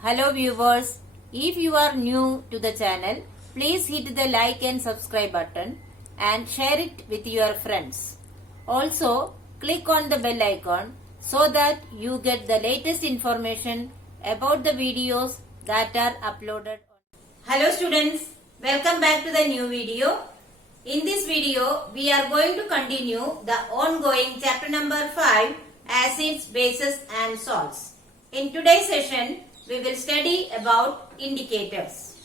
Hello viewers, if you are new to the channel, please hit the like and subscribe button and share it with your friends. Also, click on the bell icon so that you get the latest information about the videos that are uploaded. Hello students, welcome back to the new video. In this video, we are going to continue the ongoing chapter number 5, Acids, Bases and Salts. In today's session, we will study about indicators.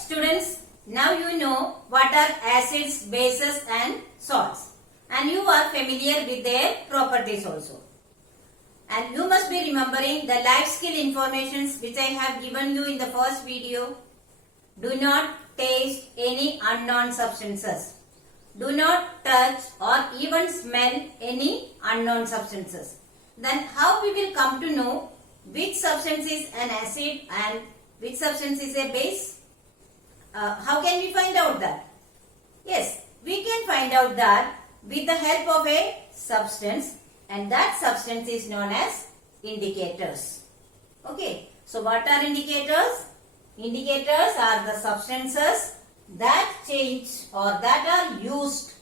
Students, now you know what are acids, bases and salts. And you are familiar with their properties also. And you must be remembering the life skill informations which I have given you in the first video. Do not taste any unknown substances. Do not touch or even smell any unknown substances. Then how we will come to know which substance is an acid and which substance is a base? How can we find out that? Yes, we can find out that with the help of a substance, and that substance is known as indicators. Okay, so what are indicators? Indicators are the substances that change or that are used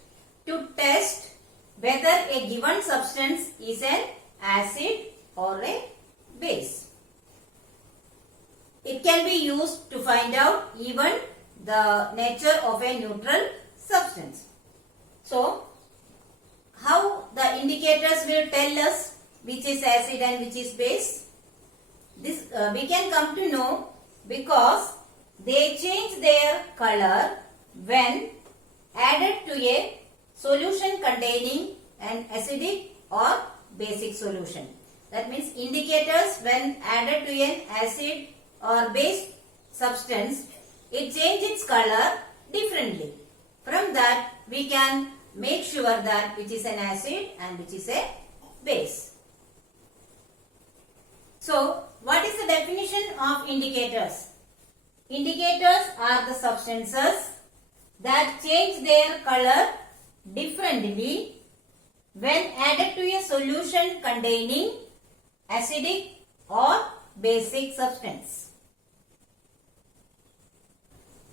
to test whether a given substance is an acid or a base. It can be used to find out even the nature of a neutral substance. So, how the indicators will tell us which is acid and which is base? This we can come to know because they change their color when added to a solution containing an acidic or basic solution. That means indicators when added to an acid or base substance, it changes its color differently. From that we can make sure that which is an acid and which is a base. So what is the definition of indicators? Indicators are the substances that change their color differently when added to a solution containing acidic or basic substance.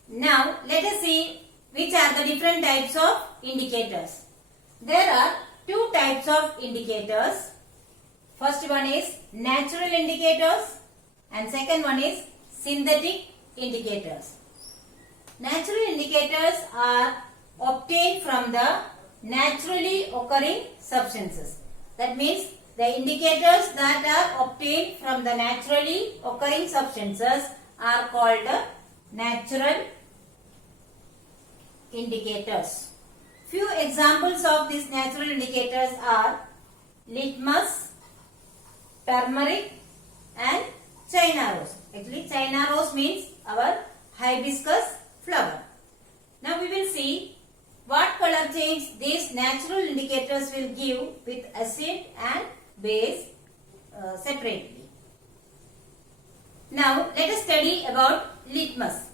Now let us see which are the different types of indicators. There are two types of indicators. First one is natural indicators and second one is synthetic indicators. Natural indicators are obtained from the naturally occurring substances. That means the indicators that are obtained from the naturally occurring substances are called natural indicators. Few examples of these natural indicators are litmus, turmeric and China rose. Actually, China rose means our hibiscus flower. Now we will see what color change these natural indicators will give with acid and base separately. Now let us study about litmus.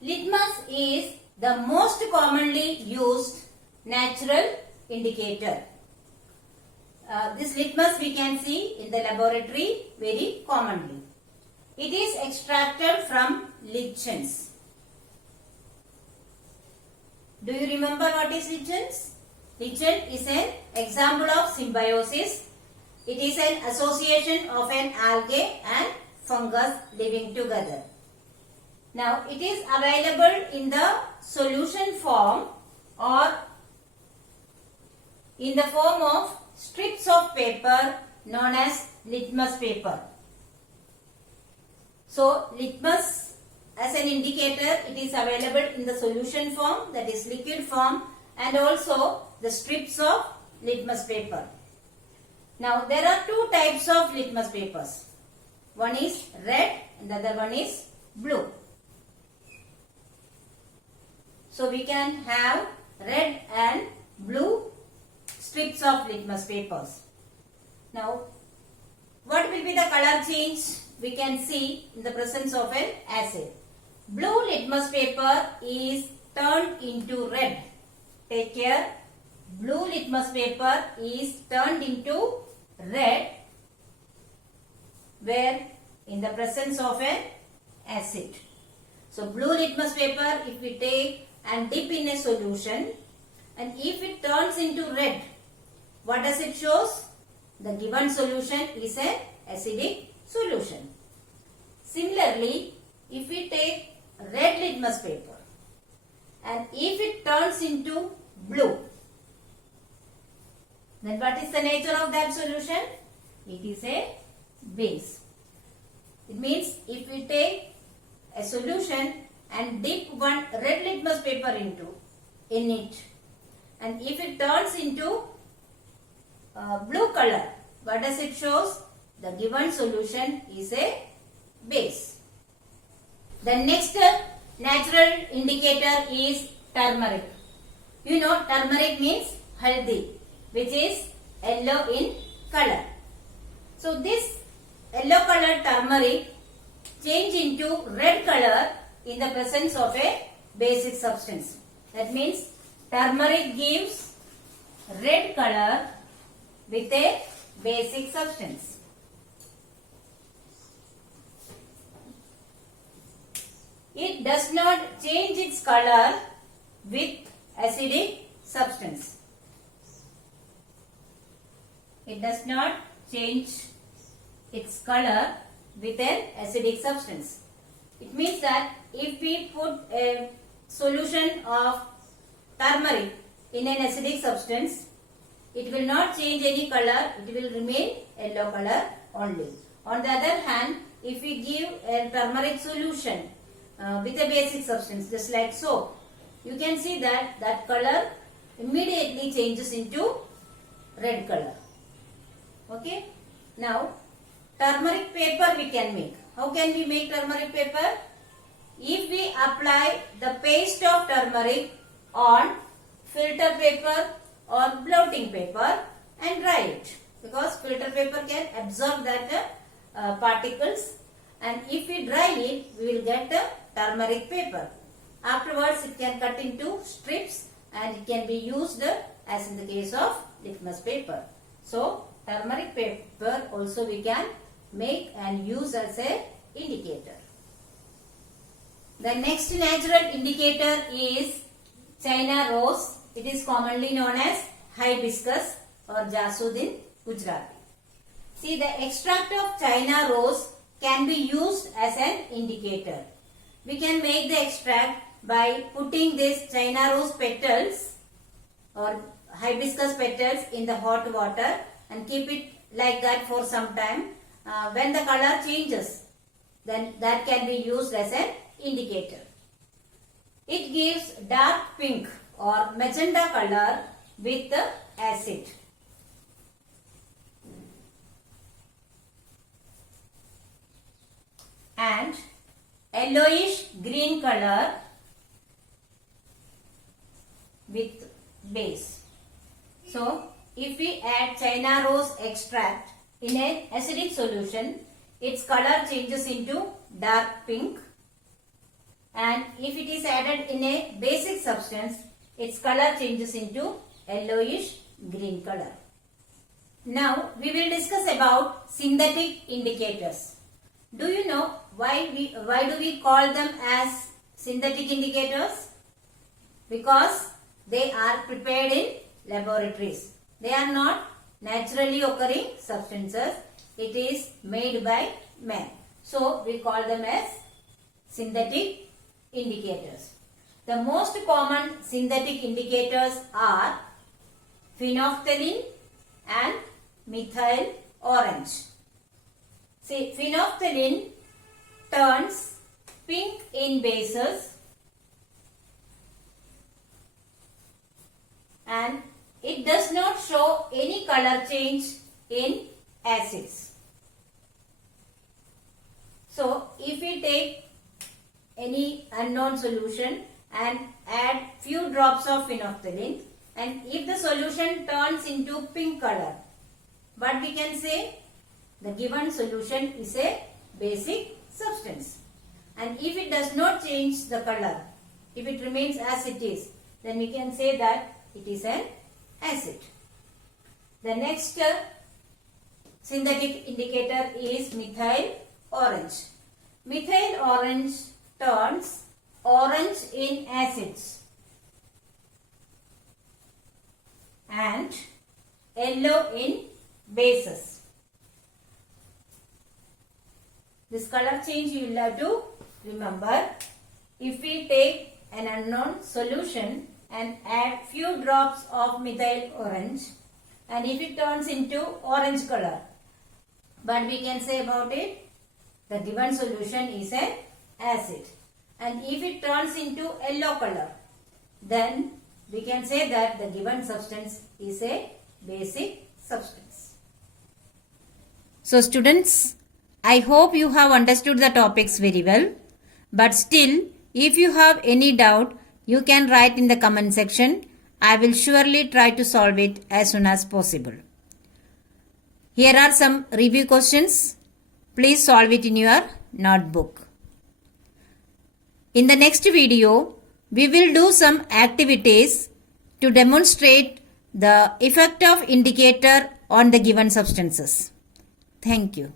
Litmus is the most commonly used natural indicator. This litmus we can see in the laboratory very commonly. It is extracted from lichens. Do you remember what is lichens? Lichen is an example of symbiosis. It is an association of an algae and fungus living together. Now it is available in the solution form or in the form of strips of paper known as litmus paper. So litmus as an indicator, it is available in the solution form, that is liquid form, and also the strips of litmus paper. Now there are two types of litmus papers. One is red and the other one is blue. So we can have red and blue strips of litmus papers. Now what will be the color change? We can see in the presence of an acid. Blue litmus paper is turned into red. Take care. Blue litmus paper is turned into red where in the presence of an acid. So blue litmus paper, if we take and dip in a solution, and if it turns into red, what does it shows? The given solution is an acidic solution. Similarly, if we take red litmus paper and if it turns into blue, then what is the nature of that solution? It is a base. It means if we take a solution and dip one red litmus paper in it, and if it turns into blue color, what does it shows? The given solution is a base. The next natural indicator is turmeric. You know, turmeric means haldi, which is yellow in color. So this yellow colored turmeric change into red color in the presence of a basic substance. That means turmeric gives red color with a basic substance. It does not change its color with acidic substance. It does not change its color with an acidic substance. It means that if we put a solution of turmeric in an acidic substance, it will not change any color, it will remain yellow color only. On the other hand, if we give a turmeric solution with a basic substance, just like soap, you can see that that color immediately changes into red color. Okay. Now, turmeric paper we can make. How can we make turmeric paper? If we apply the paste of turmeric on filter paper or blotting paper and dry it, because filter paper can absorb that particles, and if we dry it, we will get turmeric paper. Afterwards, it can cut into strips and it can be used as in the case of litmus paper. So, turmeric paper also we can make and use as a indicator. The next natural indicator is China rose. It is commonly known as hibiscus or jasud in Gujarati. See, the extract of China rose can be used as an indicator. We can make the extract by putting this China rose petals or hibiscus petals in the hot water and keep it like that for some time. When the color changes, then that can be used as an indicator. It gives dark pink or magenta color with the acid. And yellowish green color with base. So, if we add China rose extract in an acidic solution, its color changes into dark pink, and if it is added in a basic substance, its color changes into yellowish green color. Now, we will discuss about synthetic indicators. Do you know why do we call them as synthetic indicators? Because they are prepared in laboratories. They are not naturally occurring substances. It is made by man. So, we call them as synthetic indicators. The most common synthetic indicators are phenolphthalein and methyl orange. See, phenolphthalein turns pink in bases and it does not show any color change in acids. So, if we take any unknown solution and add few drops of phenolphthalein, and if the solution turns into pink color, what we can say? The given solution is a basic substance. And if it does not change the color, if it remains as it is, then we can say that it is an acid. The next synthetic indicator is methyl orange. Methyl orange turns orange in acids and yellow in bases. This color change you will have to remember. If we take an unknown solution and add few drops of methyl orange, and if it turns into orange color, but we can say about it, the given solution is an acid. And if it turns into yellow color, then we can say that the given substance is a basic substance. So students, I hope you have understood the topics very well. But still, if you have any doubt, you can write in the comment section. I will surely try to solve it as soon as possible. Here are some review questions. Please solve it in your notebook. In the next video, we will do some activities to demonstrate the effect of indicator on the given substances. Thank you.